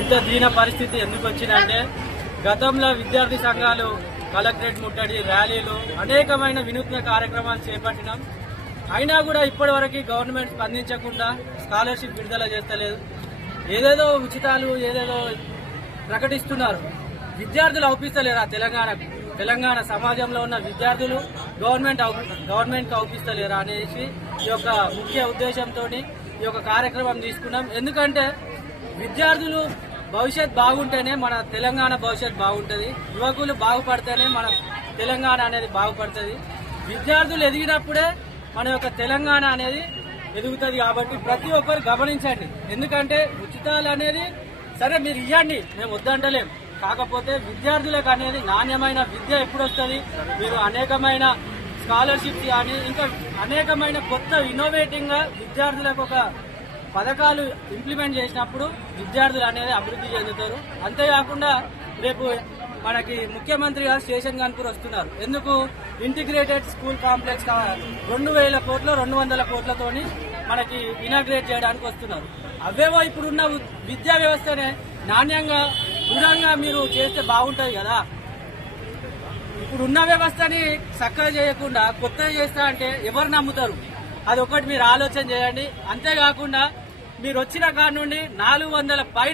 ఇంత దీన పరిస్థితి ఎందుకు వచ్చిందంటే గతంలో విద్యార్థి సంఘాలు కలెక్టరేట్ ముట్టడి, ర్యాలీలు, అనేకమైన వినూత్న కార్యక్రమాలు చేపట్టినాం. అయినా కూడా ఇప్పటివరకు గవర్నమెంట్ స్పందించకుండా స్కాలర్షిప్ విడుదల చేస్తలేదు. ఏదేదో ఉచితాలు ఏదేదో ప్రకటిస్తున్నారు. విద్యార్థులు అవుపిస్తలేరా తెలంగాణ సమాజంలో ఉన్న విద్యార్థులు గవర్నమెంట్ అవుపిస్తలేరా అనేసి ఈ యొక్క ముఖ్య ఉద్దేశంతో ఈ యొక్క కార్యక్రమం తీసుకున్నాం. ఎందుకంటే విద్యార్థులు భవిష్యత్ బాగుంటేనే మన తెలంగాణ భవిష్యత్ బాగుంటుంది. యువకులు బాగుపడితేనే మన తెలంగాణ అనేది బాగుపడుతుంది. విద్యార్థులు ఎదిగినప్పుడే మన యొక్క తెలంగాణ అనేది ఎదుగుతుంది. కాబట్టి ప్రతి ఒక్కరు గమనించండి. ఎందుకంటే ఉచితాలు అనేది సరే మీరు ఇవ్వండి, మేము వద్దంటలేం. కాకపోతే విద్యార్థులకు అనేది నాణ్యమైన విద్య ఎప్పుడు వస్తుంది? మీరు అనేకమైన స్కాలర్షిప్స్ కానీ ఇంకా అనేకమైన కొత్త ఇన్నోవేటింగ్ గా విద్యార్థులకు ఒక పథకాలు ఇంప్లిమెంట్ చేసినప్పుడు విద్యార్థులు అనేది అభివృద్ధి చెందుతారు. అంతేకాకుండా రేపు మనకి ముఖ్యమంత్రి గారు స్టేషన్ గన్పూర్ వస్తున్నారు. ఎందుకు? ఇంటిగ్రేటెడ్ స్కూల్ కాంప్లెక్స్ 2000 కోట్లు 200 కోట్లతోని మనకి ఇనాగ్రేట్ చేయడానికి వస్తున్నారు. అవేవో ఇప్పుడున్న విద్యా వ్యవస్థనే నాణ్యంగా దృఢంగా మీరు చేస్తే బాగుంటుంది కదా. ఇప్పుడున్న వ్యవస్థని చక్కగా చేయకుండా కొత్తగా చేస్తా అంటే ఎవరు నమ్ముతారు? అదొకటి మీరు ఆలోచన చేయండి. అంతేకాకుండా మీరు వచ్చిన కాడ నుండి 400 పైన